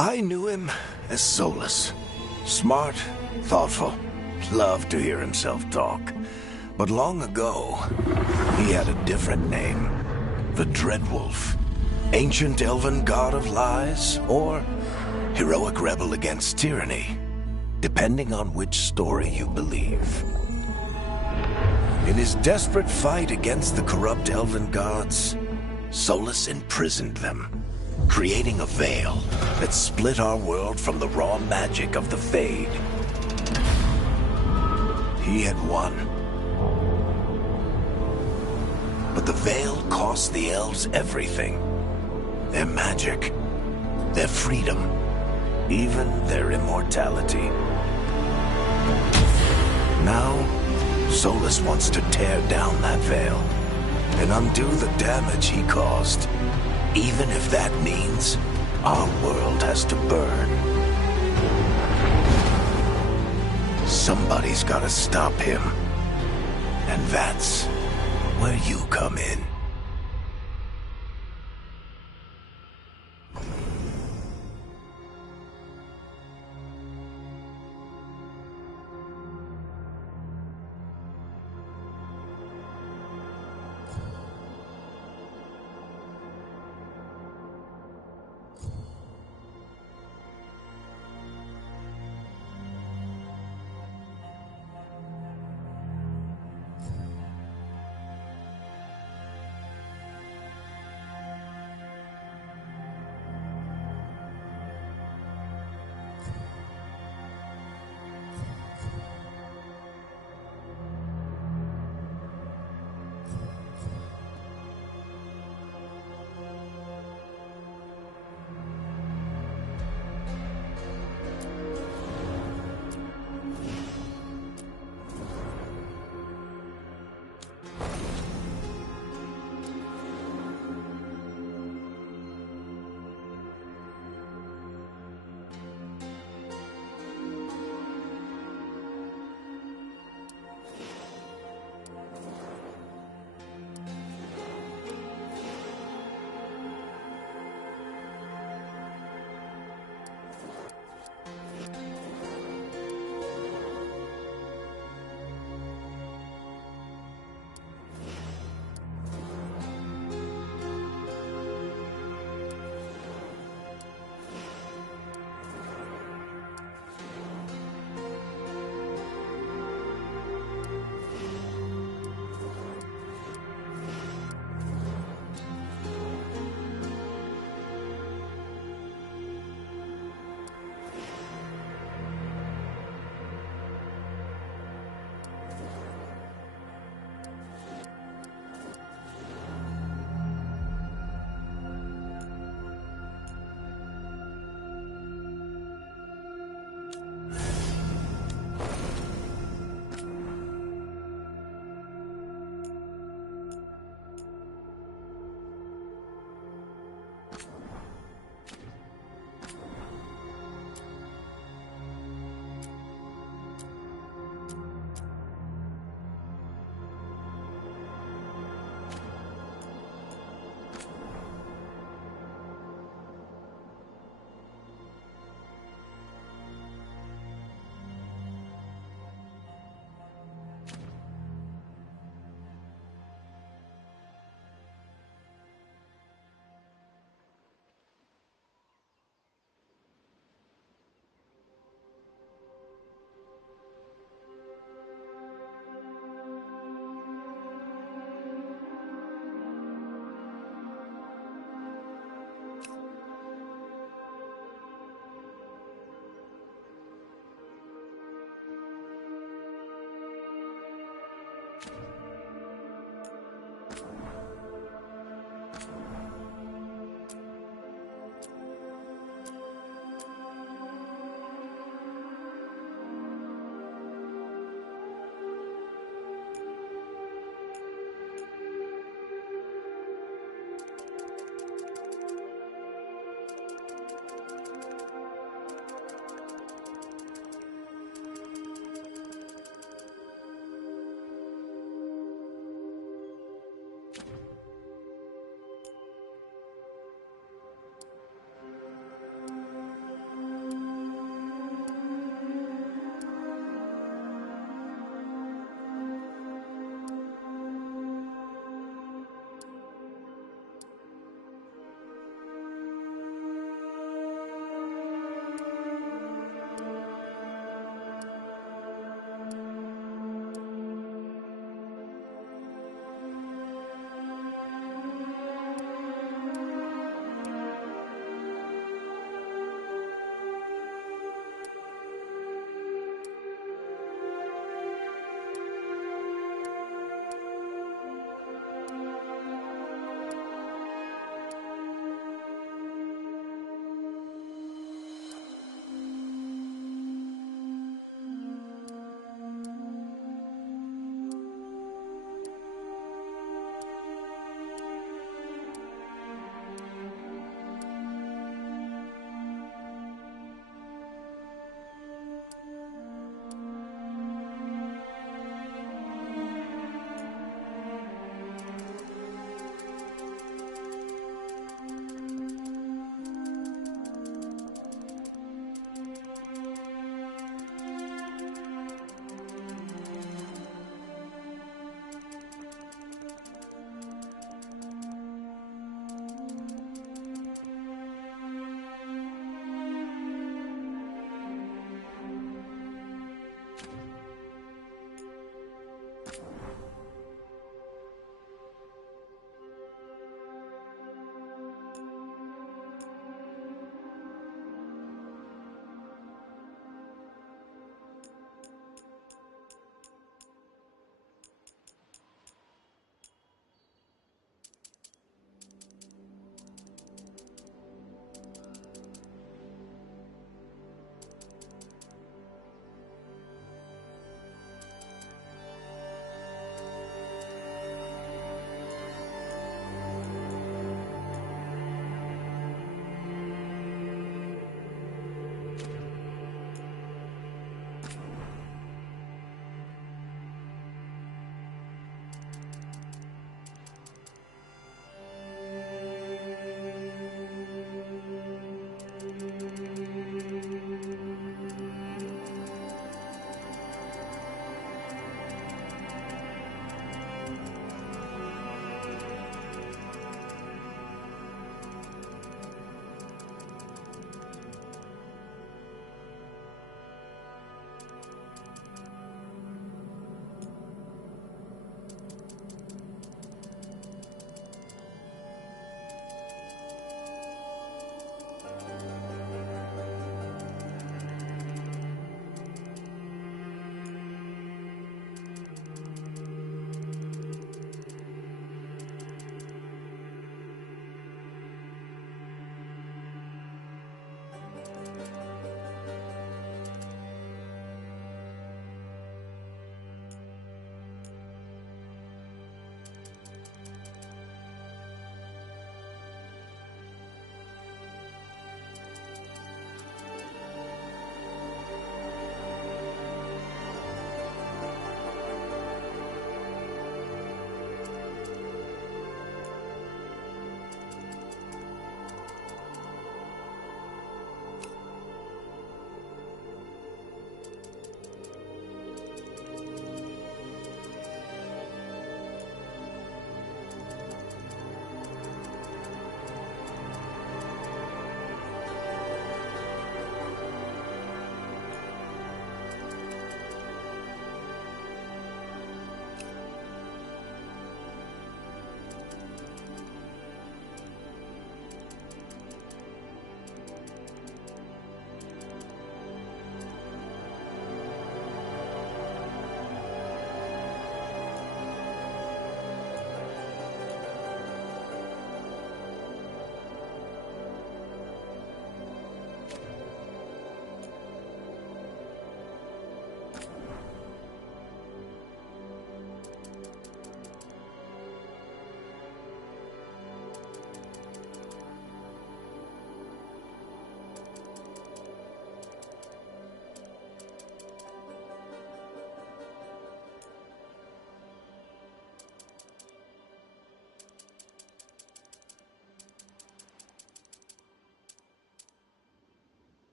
I knew him as Solus. Smart, thoughtful, loved to hear himself talk. But long ago, he had a different name. The Dreadwolf. Ancient elven god of lies, or heroic rebel against tyranny, depending on which story you believe. In his desperate fight against the corrupt elven gods, Solus imprisoned them, creating a veil that split our world from the raw magic of the Fade. He had won. But the veil cost the elves everything. Their magic, their freedom, even their immortality. Now, Solus wants to tear down that veil and undo the damage he caused, even if that means our world has to burn. Somebody's gotta stop him, and that's where you come in.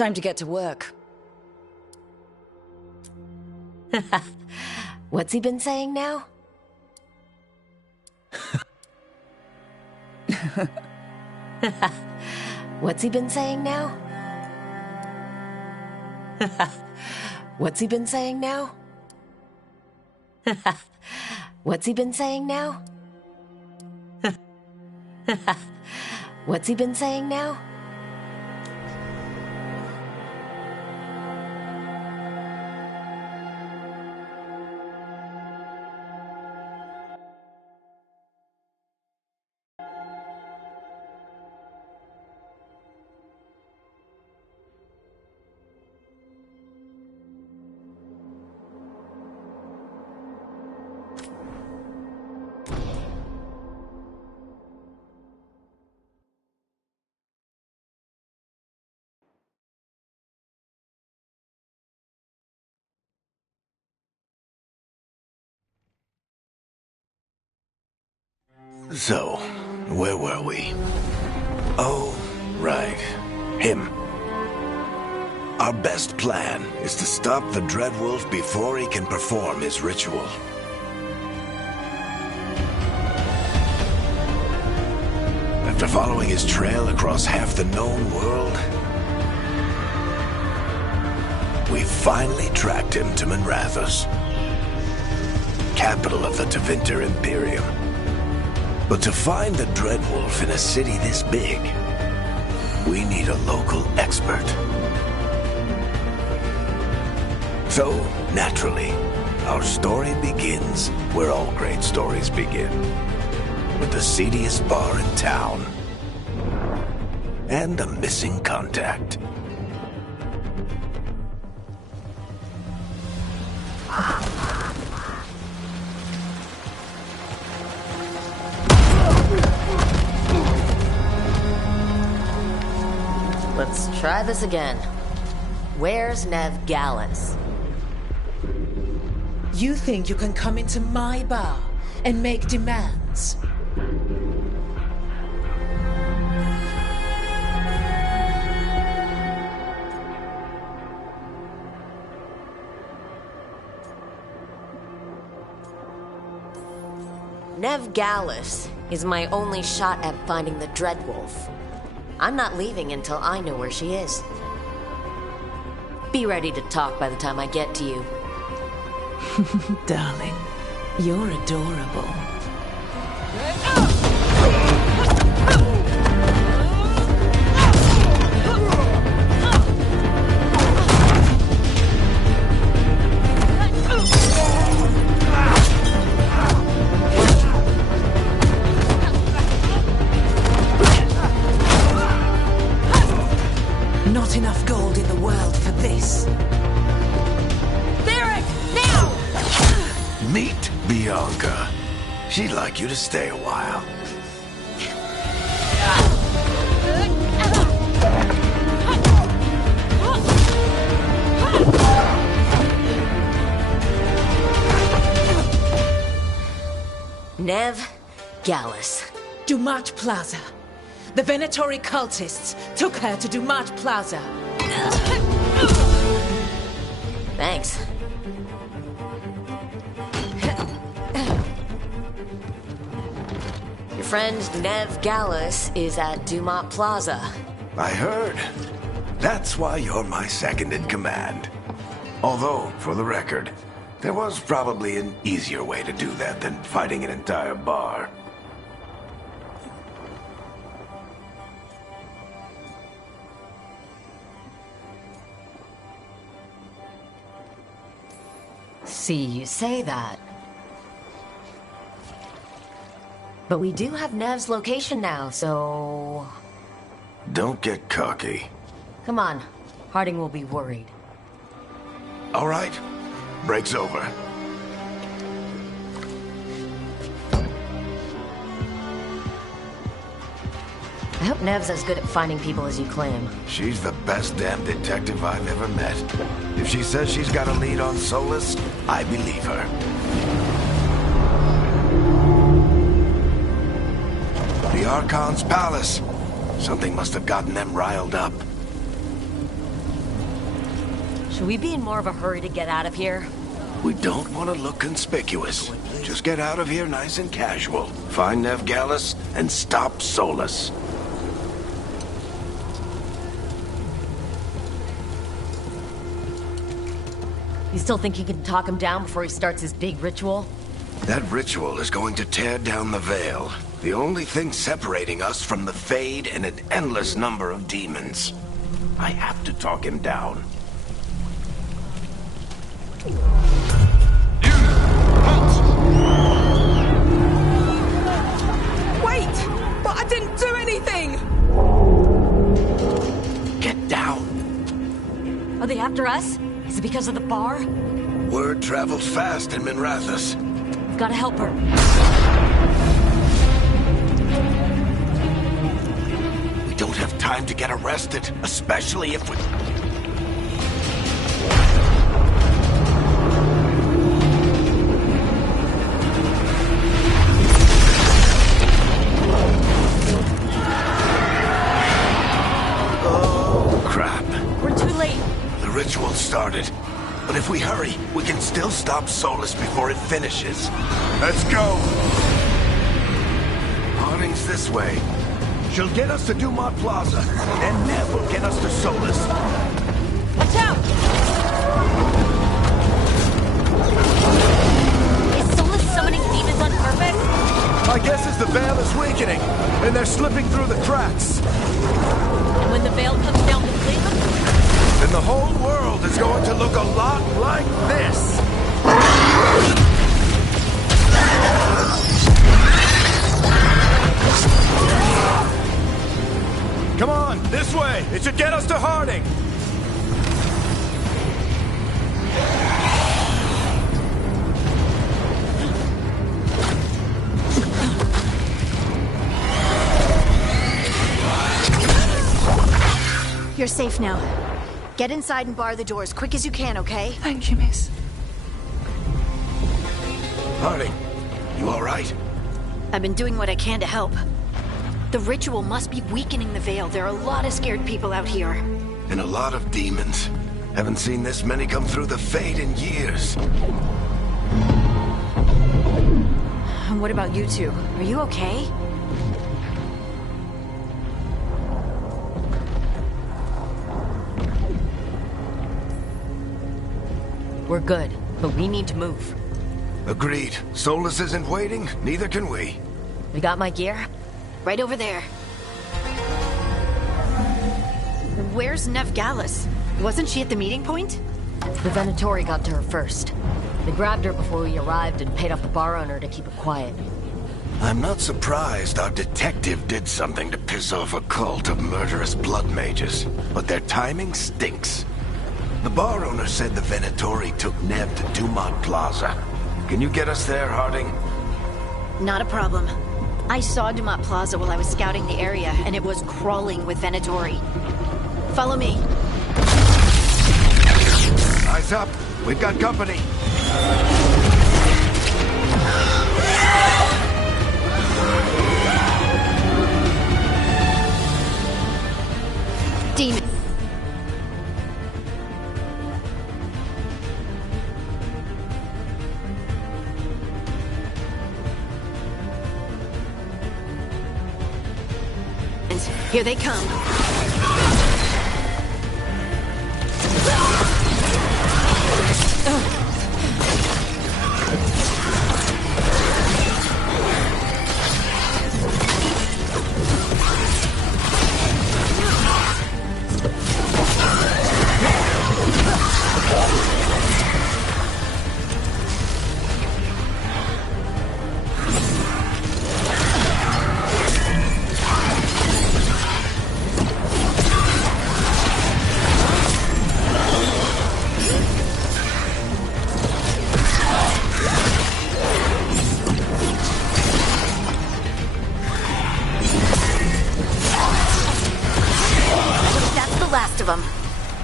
Time to get to work. What's he been saying now? What's he been saying now? What's he been saying now? What's he been saying now? What's he been saying now? So, where were we? Oh, right. Him. Our best plan is to stop the Dreadwolf before he can perform his ritual. After following his trail across half the known world, we finally tracked him to Minrathous, capital of the Tevinter Imperium. But to find the Dreadwolf in a city this big, we need a local expert. So, naturally, our story begins where all great stories begin. With the seediest bar in town. And a missing contact. Let's try this again. Where's Nev Gallus? You think you can come into my bar and make demands? Nev Gallus is my only shot at finding the Dreadwolf. I'm not leaving until I know where she is. Be ready to talk by the time I get to you. Darling, you're adorable. Not enough gold in the world for this. Meet Bianca. She'd like you to stay a while. Nev Gallus. Dumat Plaza. The Venatori cultists took her to Dumat Plaza. Thanks. Your friend Nev Gallus is at Dumat Plaza. I heard. That's why you're my second in command. Although, for the record, there was probably an easier way to do that than fighting an entire bar. See, you say that. But we do have Nev's location now, so... Don't get cocky. Come on. Harding will be worried. All right. Break's over. I hope Nev's as good at finding people as you claim. She's the best damn detective I've ever met. If she says she's got a lead on Solus, I believe her. The Archon's palace. Something must have gotten them riled up. Should we be in more of a hurry to get out of here? We don't want to look conspicuous. Just get out of here nice and casual. Find Nev Gallus and stop Solus. You still think you can talk him down before he starts his big ritual? That ritual is going to tear down the Veil. The only thing separating us from the Fade and an endless number of demons. I have to talk him down. Wait! But I didn't do anything! Get down. Are they after us? Is it because of the bar? Word travels fast in Minrathous. We've gotta help her. We don't have time to get arrested, especially if we... Oh, crap. We're too late. The ritual started. But if we hurry, we can still stop Solus before it finishes. Let's go! Harding's this way. She'll get us to Dumont Plaza, and Nev will get us to Solus. Watch out! Is Solus summoning demons on purpose? My guess is the Veil is weakening, and they're slipping through the cracks. And when the Veil comes down completely? Then the whole world is going to look a lot like this. Come on, this way. It should get us to Harding. You're safe now. Get inside and bar the doors quick as you can, okay? Thank you, miss. Harding, you all right? I've been doing what I can to help. The ritual must be weakening the Veil. There are a lot of scared people out here. And a lot of demons. Haven't seen this many come through the Fade in years. And what about you two? Are you okay? We're good, but we need to move. Agreed. Solus isn't waiting, neither can we. We got my gear? Right over there. Where's Nev Gallus? Wasn't she at the meeting point? The Venatori got to her first. They grabbed her before we arrived and paid off the bar owner to keep it quiet. I'm not surprised our detective did something to piss off a cult of murderous blood mages, but their timing stinks. The bar owner said the Venatori took Nev to Dumont Plaza. Can you get us there, Harding? Not a problem. I saw Dumont Plaza while I was scouting the area, and it was crawling with Venatori. Follow me. Eyes up. We've got company. Demon. Here they come.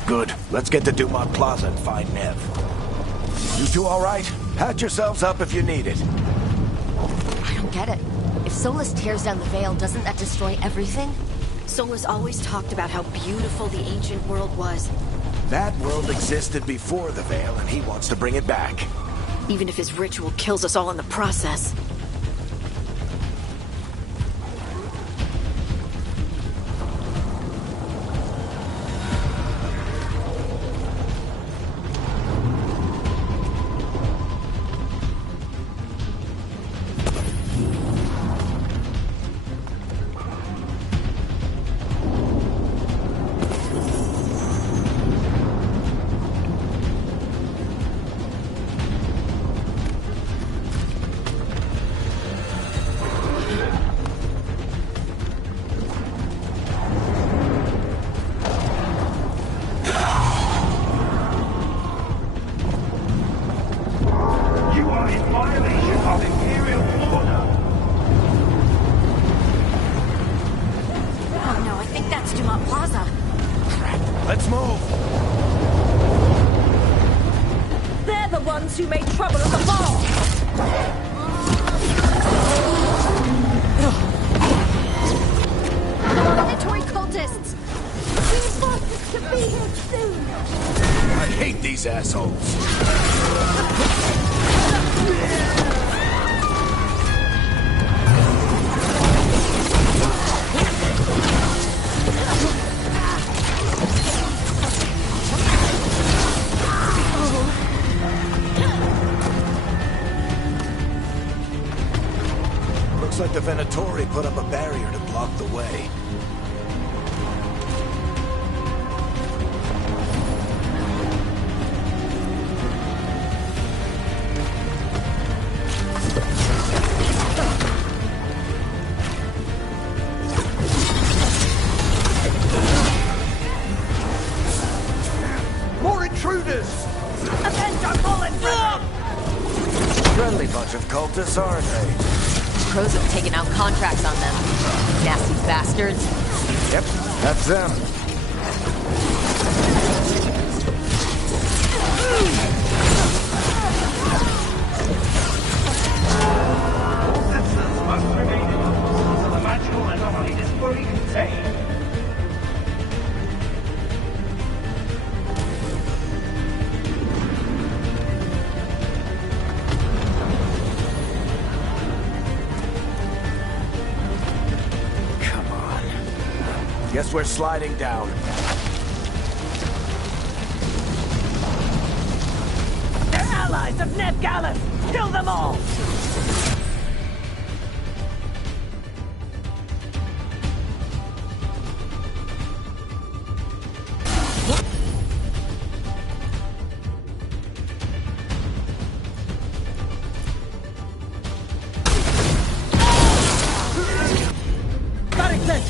Good. Let's get to Dumont Plaza and find Nev. You two all right? Patch yourselves up if you need it. I don't get it. If Solus tears down the Veil, doesn't that destroy everything? Solus always talked about how beautiful the ancient world was. That world existed before the Veil, and he wants to bring it back. Even if his ritual kills us all in the process. Let's move! They're the ones who made trouble at the ball! Mandatory cultists! We want us to be here soon! I hate these assholes! Looks like the Venatori put up a barrier to block the way. More intruders! Avenge our fallen brethren! Friendly bunch of cultists, aren't they? Crows have taken out contracts on them. Nasty bastards. Yep, that's them. All citizens must remain indoors until the magical anomaly is fully contained. Guess we're sliding down. They're allies of Ned Gallus! Kill them all!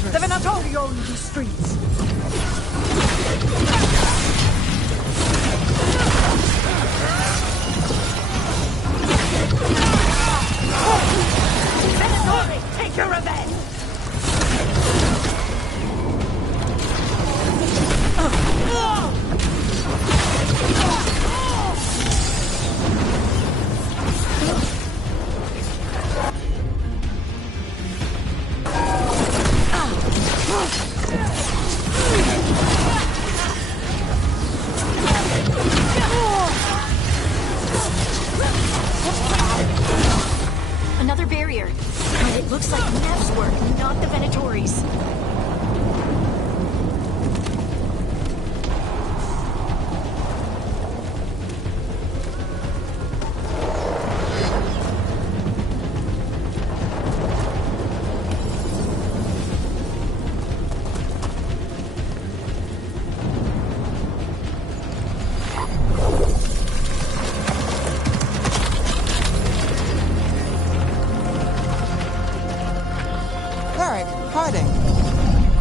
The Venatori own these streets! Venatori, take your revenge! Another barrier. It looks like Nev's work, not the Venatori's.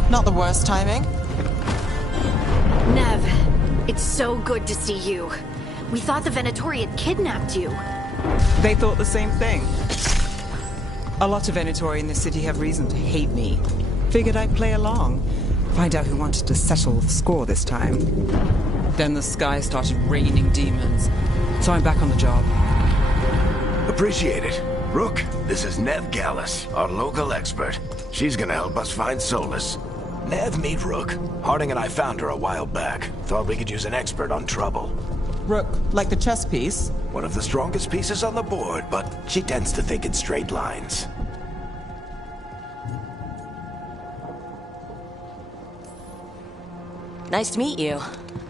Not the worst timing. Nev, it's so good to see you. We thought the Venatori had kidnapped you. They thought the same thing. A lot of Venatori in this city have reason to hate me. Figured I'd play along. Find out who wanted to settle the score this time. Then the sky started raining demons. So I'm back on the job. Appreciate it. Rook, this is Ned Gallus, our local expert. She's gonna help us find Solus. Nev, meet Rook. Harding and I found her a while back. Thought we could use an expert on trouble. Rook, like the chess piece? One of the strongest pieces on the board, but she tends to think in straight lines. Nice to meet you.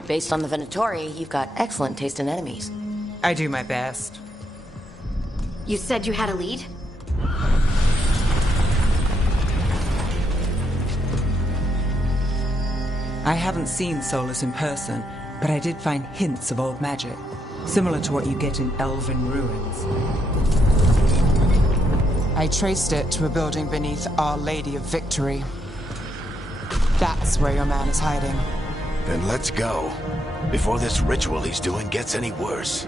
Based on the Venatori, you've got excellent taste in enemies. I do my best. You said you had a lead? I haven't seen Solus in person, but I did find hints of old magic, similar to what you get in elven ruins. I traced it to a building beneath Our Lady of Victory. That's where your man is hiding. Then let's go. Before this ritual he's doing gets any worse.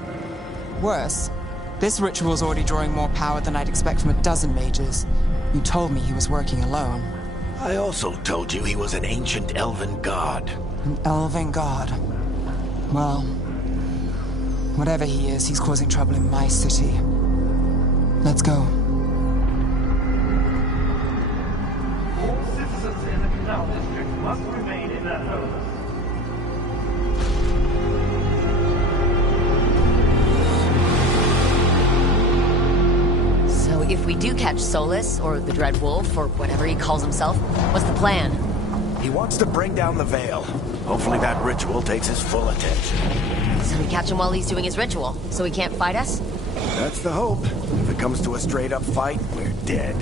Worse, this ritual's already drawing more power than I'd expect from a dozen mages. You told me he was working alone. I also told you he was an ancient elven god. An elven god. Well, whatever he is, he's causing trouble in my city. Let's go. All citizens in the Canal District must remain in their homes. So if we do catch Solus, or the Dread Wolf, or whatever he calls himself, what's the plan? He wants to bring down the Veil. Hopefully that ritual takes his full attention. So we catch him while he's doing his ritual, so he can't fight us? That's the hope. If it comes to a straight-up fight, we're dead.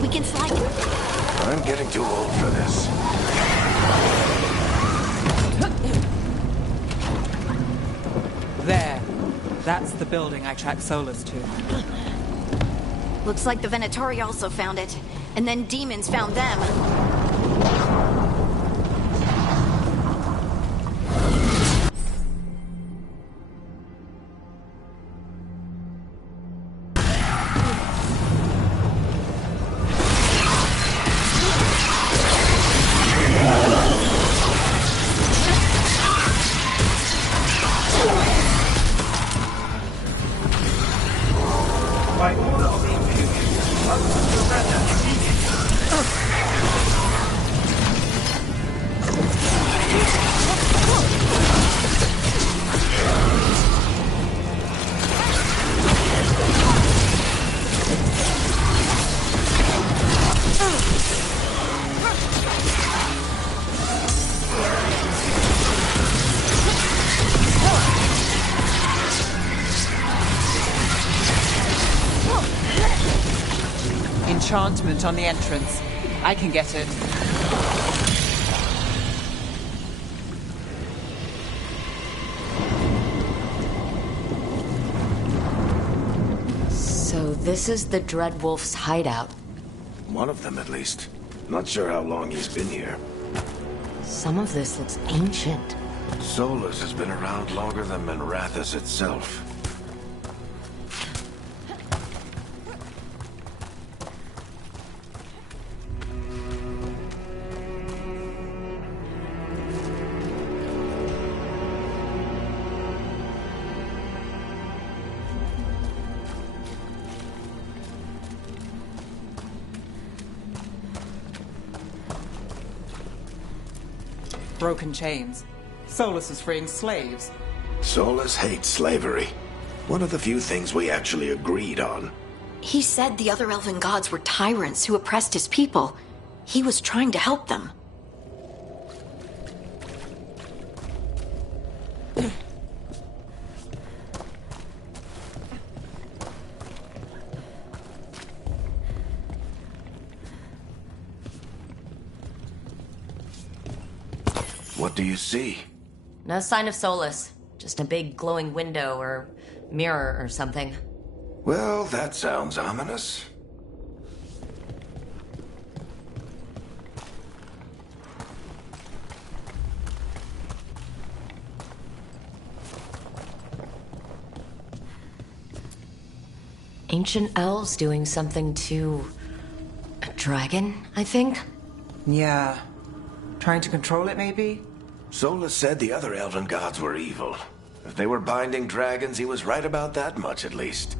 We can slide. I'm getting too old for this. There. That's the building I tracked Solus to. Looks like the Venatori also found it. And then demons found them. By order of the Imperium, must surrender immediately. Enchantment on the entrance. I can get it. So this is the Dread Wolf's hideout. One of them, at least. Not sure how long he's been here. Some of this looks ancient. Solus has been around longer than Minrathous itself. Broken chains. Solus is freeing slaves. Solus hates slavery. One of the few things we actually agreed on. He said the other elven gods were tyrants who oppressed his people. He was trying to help them. What do you see? No sign of Solus. Just a big glowing window or mirror or something. Well, that sounds ominous. Ancient elves doing something to a dragon, I think? Yeah. Trying to control it, maybe? Solus said the other elven gods were evil. If they were binding dragons, he was right about that much, at least.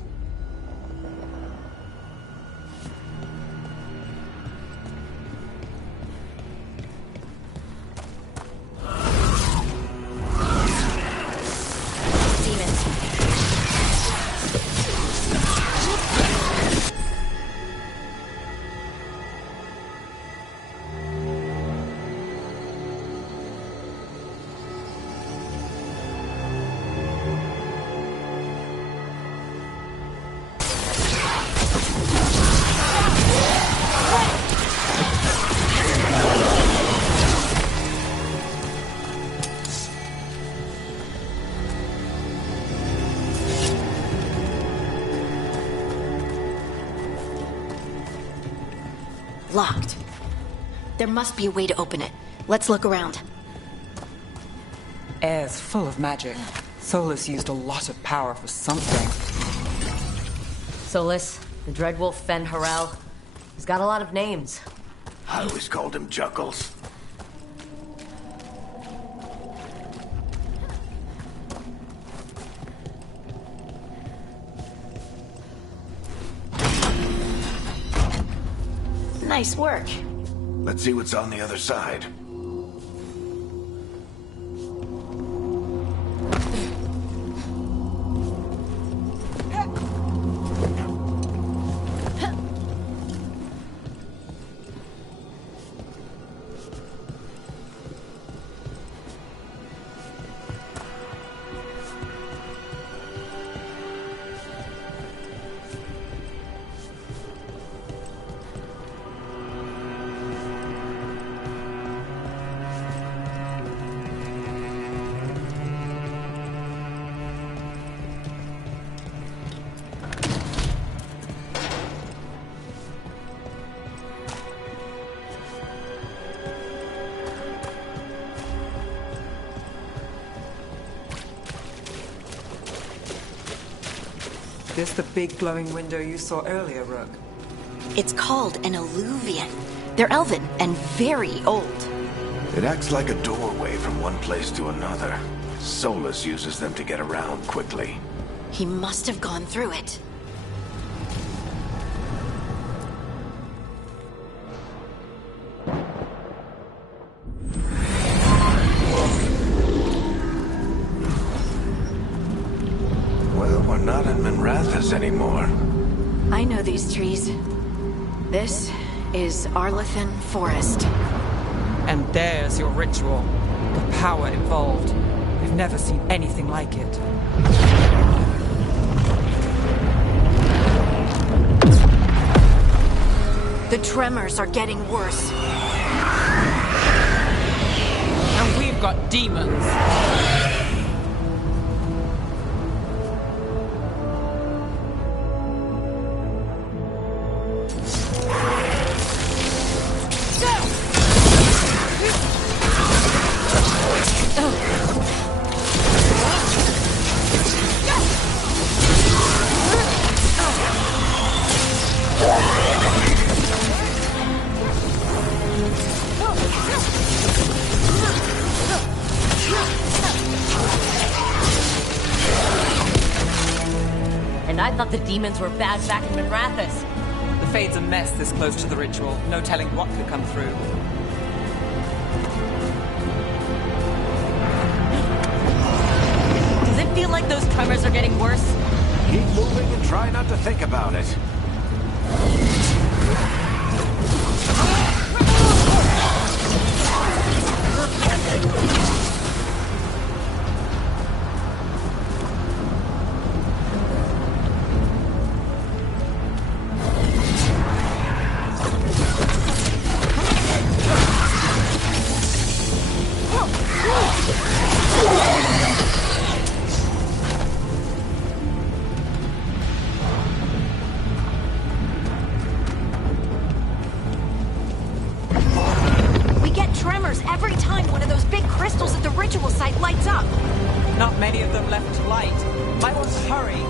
Locked. There must be a way to open it. Let's look around. Air's full of magic. Solus used a lot of power for something. Solus, the Dreadwolf Fen Harel. He's got a lot of names. I always called him Juggles. Nice work. Let's see what's on the other side. This the big glowing window you saw earlier, Rook? It's called an alluvian. They're elven and very old. It acts like a doorway from one place to another. Solus uses them to get around quickly. He must have gone through it. Well, we're not in Minrathous anymore. I know these trees. This is Arlethan Forest. And there's your ritual. The power involved. We've never seen anything like it. The tremors are getting worse. And we've got demons. And I thought the demons were bad back in Minrathous. The Fade's a mess this close to the ritual. No telling what could come through. Does it feel like those tremors are getting worse? Keep moving and try not to think about it. Every time one of those big crystals at the ritual site lights up. Not many of them left to light. Might want to hurry.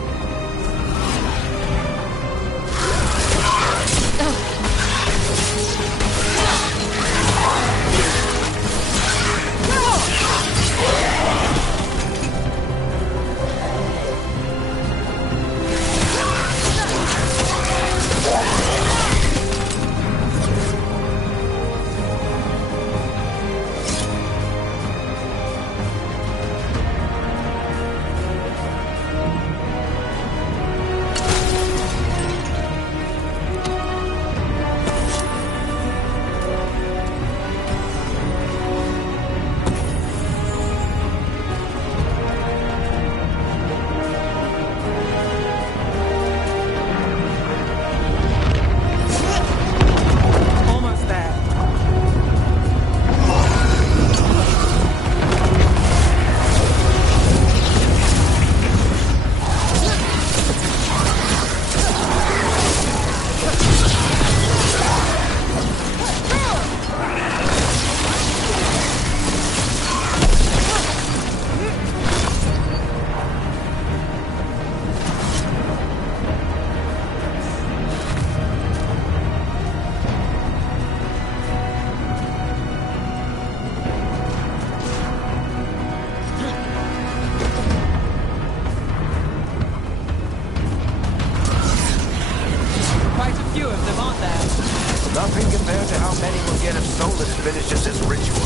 finishes his ritual.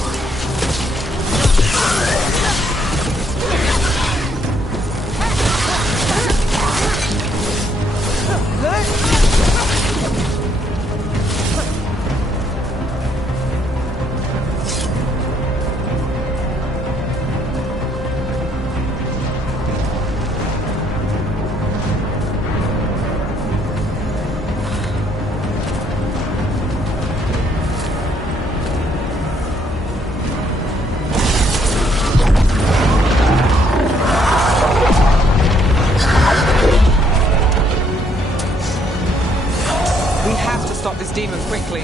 Demon quickly.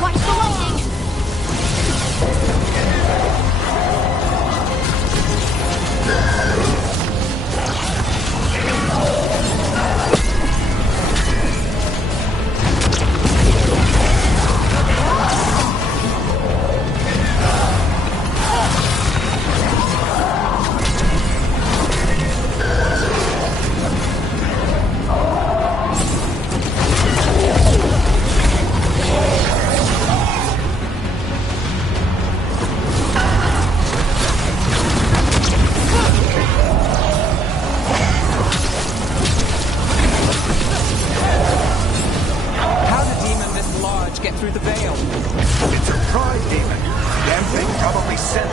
Watch the lightning!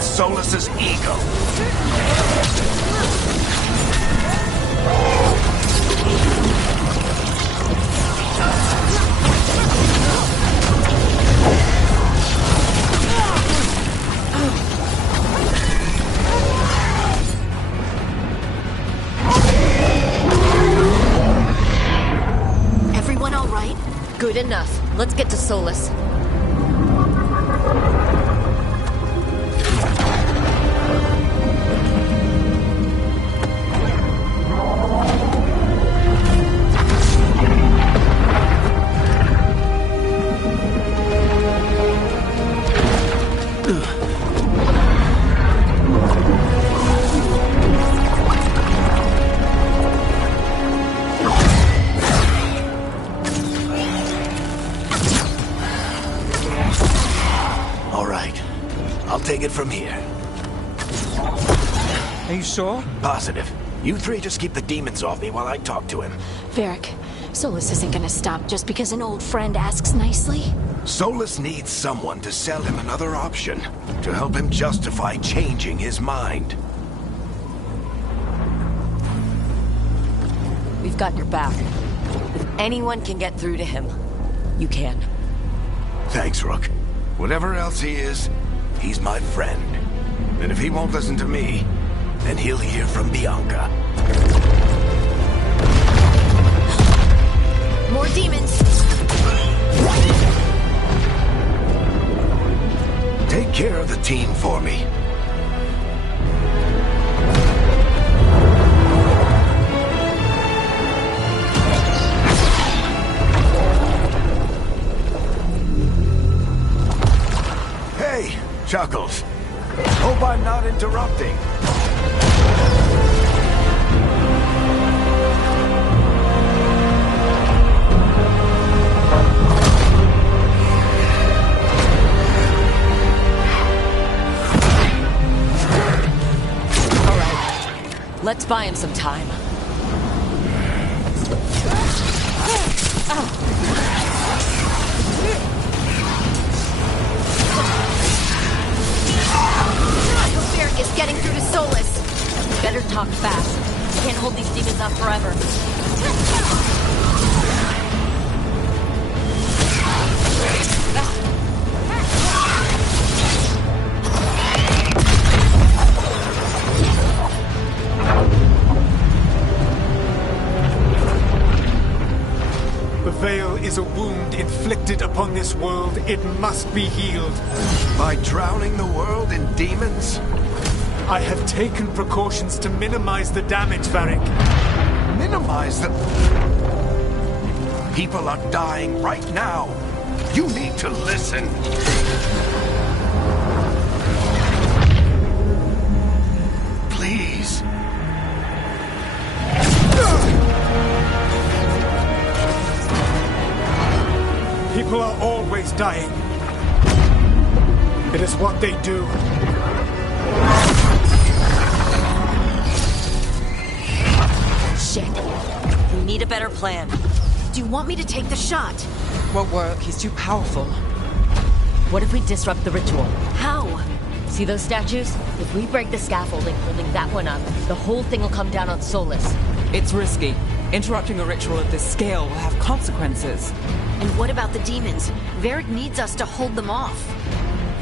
Solus's ego. Everyone all right? Good enough. Let's get to Solus. Take it from here. Are you sure? Positive. You three just keep the demons off me while I talk to him. Varric, Solus isn't gonna stop just because an old friend asks nicely. Solus needs someone to sell him another option, to help him justify changing his mind. We've got your back. If anyone can get through to him, you can. Thanks, Rook. Whatever else he is, he's my friend. And if he won't listen to me, then he'll hear from Bianca. More demons! Take care of the team for me. Hey, Chuckles. Hope I'm not interrupting. All right. Let's buy him some time. Is getting through to Solus. Better talk fast. Can't hold these demons off forever. The Veil is a wound inflicted upon this world. It must be healed. By drowning the world in demons? I have taken precautions to minimize the damage, Varric. Minimize the... People are dying right now. You need to listen. Please. People are always dying. It is what they do. Shit. We need a better plan. Do you want me to take the shot? Won't work. He's too powerful. What if we disrupt the ritual? How? See those statues? If we break the scaffolding holding that one up, the whole thing will come down on Solus. It's risky. Interrupting a ritual of this scale will have consequences. And what about the demons? Varric needs us to hold them off.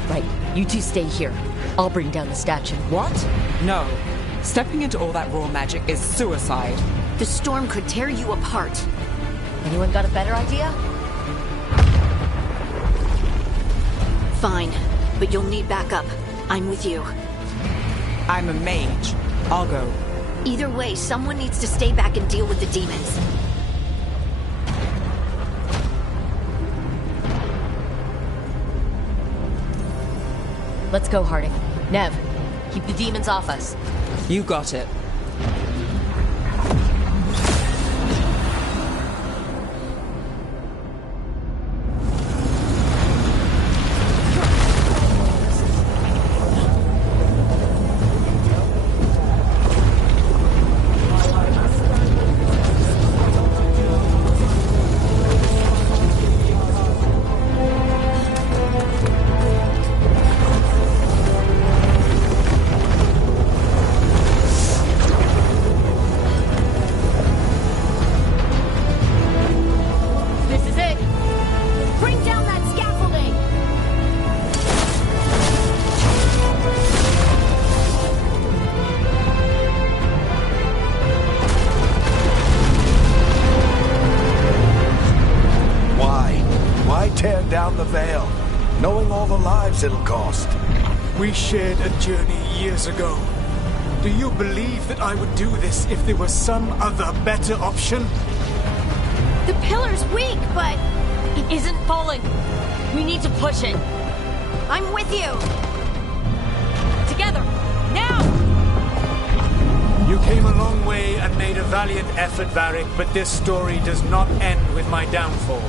Right, you two stay here. I'll bring down the statue. What? No. Stepping into all that raw magic is suicide. The storm could tear you apart. Anyone got a better idea? Fine, but you'll need backup. I'm with you. I'm a mage. I'll go. Either way, someone needs to stay back and deal with the demons. Let's go, Harding. Nev, keep the demons off us. You got it. Tear down the Veil, knowing all the lives it'll cost. We shared a journey years ago. Do you believe that I would do this if there was some other better option? The pillar's weak, but It isn't falling. We need to push it. I'm with you. Together. Now! You came a long way and made a valiant effort, Varric, but this story does not end with my downfall.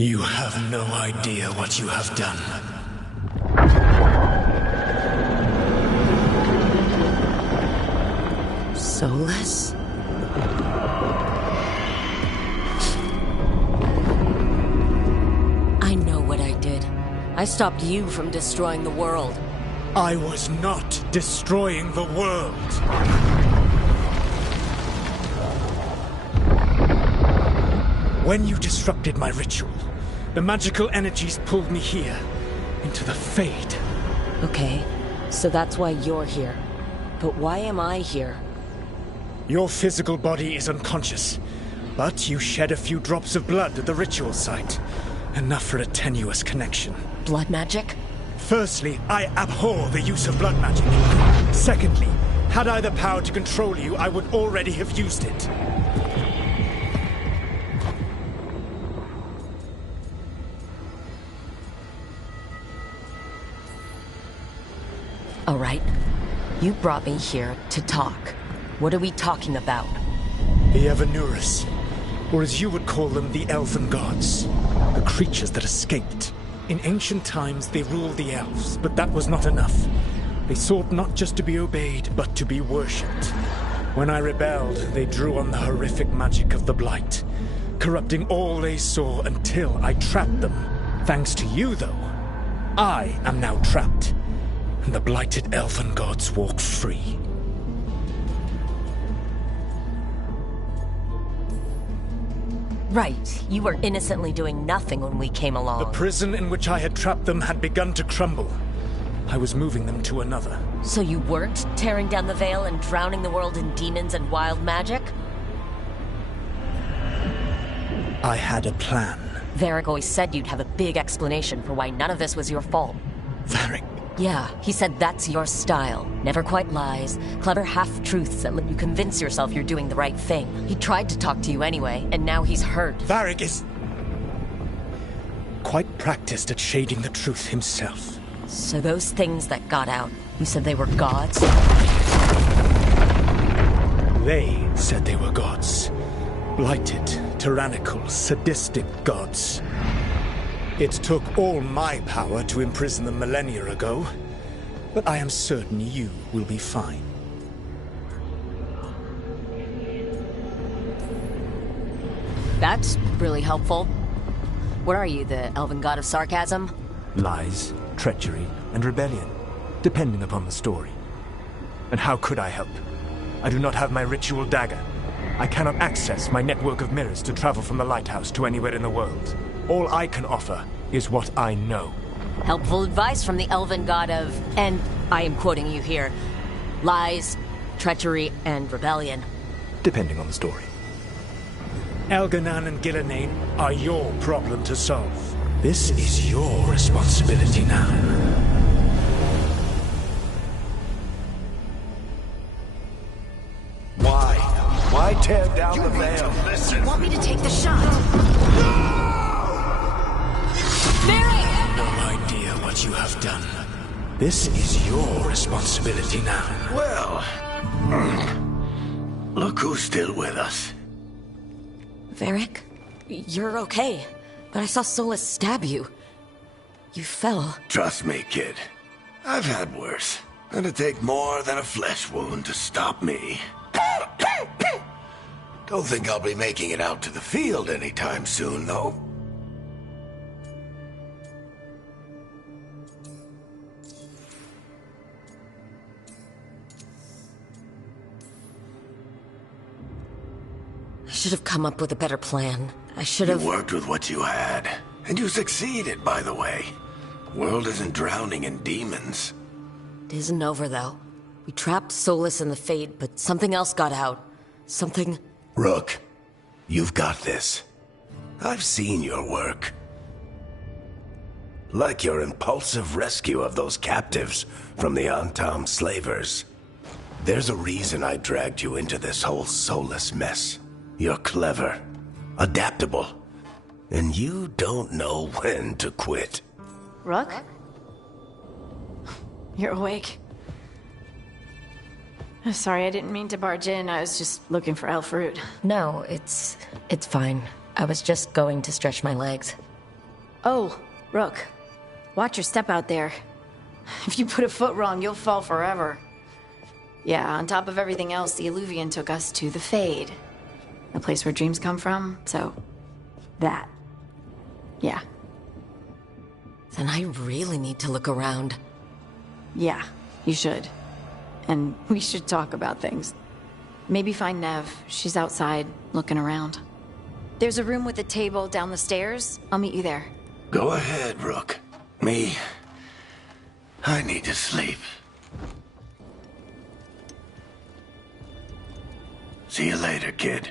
You have no idea what you have done. Soulless? I know what I did. I stopped you from destroying the world. I was not destroying the world. When you disrupted my ritual, the magical energies pulled me here, into the Fade. Okay, so that's why you're here. But why am I here? Your physical body is unconscious, but you shed a few drops of blood at the ritual site. Enough for a tenuous connection. Blood magic? Firstly, I abhor the use of blood magic. Secondly, had I the power to control you, I would already have used it. All right. You brought me here to talk. What are we talking about? The Evanuris, or as you would call them, the Elven Gods. The creatures that escaped. In ancient times, they ruled the elves, but that was not enough. They sought not just to be obeyed, but to be worshipped. When I rebelled, they drew on the horrific magic of the Blight, corrupting all they saw until I trapped them. Thanks to you, though, I am now trapped, and the blighted Elven Gods walk free. Right. You were innocently doing nothing when we came along. The prison in which I had trapped them had begun to crumble. I was moving them to another. So you weren't tearing down the veil and drowning the world in demons and wild magic? I had a plan. Varric always said you'd have a big explanation for why none of this was your fault. Varric? Yeah, he said that's your style. Never quite lies, clever half-truths that let you convince yourself you're doing the right thing. He tried to talk to you anyway, and now he's hurt. Varric is quite practiced at shading the truth himself. So those things that got out, you said they were gods? They said they were gods. Blighted, tyrannical, sadistic gods. It took all my power to imprison them millennia ago, but I am certain you will be fine. That's really helpful. What are you, the elven god of sarcasm? Lies, treachery, and rebellion, depending upon the story. And how could I help? I do not have my ritual dagger. I cannot access my network of mirrors to travel from the lighthouse to anywhere in the world. All I can offer is what I know. Helpful advice from the elven god of, and I am quoting you here, lies, treachery, and rebellion. Depending on the story. Elganan and Gillenane are your problem to solve. This is your responsibility now. Why tear down the veil? You want me to take the shot? No idea what you have done. This is your responsibility now. Well, look who's still with us. Varric, you're okay, but I saw Solus stab you. You fell. Trust me, kid. I've had worse. It'd take more than a flesh wound to stop me. Don't think I'll be making it out to the field anytime soon, though. I should have come up with a better plan. I should have... You worked with what you had. And you succeeded, by the way. The world isn't drowning in demons. It isn't over, though. We trapped Solus in the Fade, but something else got out. Something... Rook, you've got this. I've seen your work. Like your impulsive rescue of those captives from the Antam slavers. There's a reason I dragged you into this whole soulless mess. You're clever, adaptable, and you don't know when to quit. Rook? You're awake. Sorry, I didn't mean to barge in. I was just looking for elf fruit. No, it's fine. I was just going to stretch my legs. Oh, Rook. Watch your step out there. If you put a foot wrong, you'll fall forever. Yeah, on top of everything else, the Illuvian took us to the Fade. The place where dreams come from, so... that. Yeah. Then I really need to look around. Yeah, you should. And we should talk about things. Maybe find Nev. She's outside, looking around. There's a room with a table down the stairs. I'll meet you there. Go ahead, Rook. Me, I need to sleep. See you later, kid.